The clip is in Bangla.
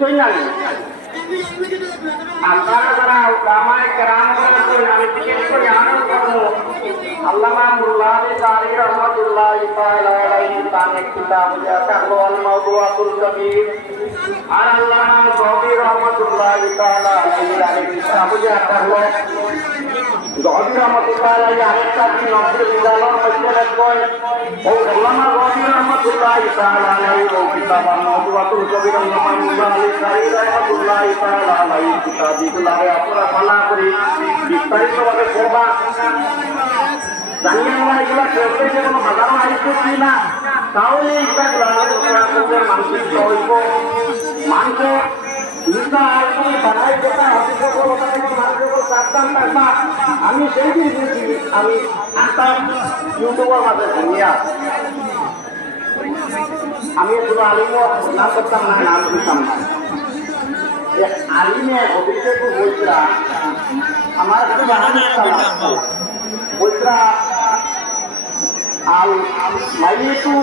বুঝছেন না আপনারা যারা উলামায়ে কেরাম বলেন আমি জিজ্ঞেস করি আনন্দ করবো আল্লামা মুল্লা আলী কারি রহমাতুল্লাহি তাআলা আলাইহি তার কিতাব জাকাল ওয়াল মাওদুআতুল কবীর আর আল্লামা গবি রহমাতুল্লাহি তাআলা আলাইহি কিতাব জাকাল গবি রহমাতুল্লাহি আলাইহি আরেকটা কি নজর বিদালর মধ্যে রাখবেন ও আল্লামা গবি রহমাতুল্লাহি তাআলা আলাইহি ও কিতাব মাওদুআতুল কবীর আল্লামা মুল্লা আলী কারি রহমাতুল্লাহি তাআলা আলাইহি কিতাবগুলোরে আপনারা ফলো করে বিস্তারিতভাবে পড়বা জানিয়ে আমরা এগুলা করতে যে কোনো বাধাও আইতেছি না তাহলে এইটা গ্রামের মানসিক হইব মানুষের নিশা আইসি বানাই যেটা হতে মানুষের সাবধান থাকবা আমি সেই দিন দিয়েছি আমি একটা ইউটিউবের মাঝে শুনিয়া আমি শুধু আলিমও নাম করতাম না নাম দিতাম না আলিমে অভিষেক বইরা আমার কাছে বইরা al mayitu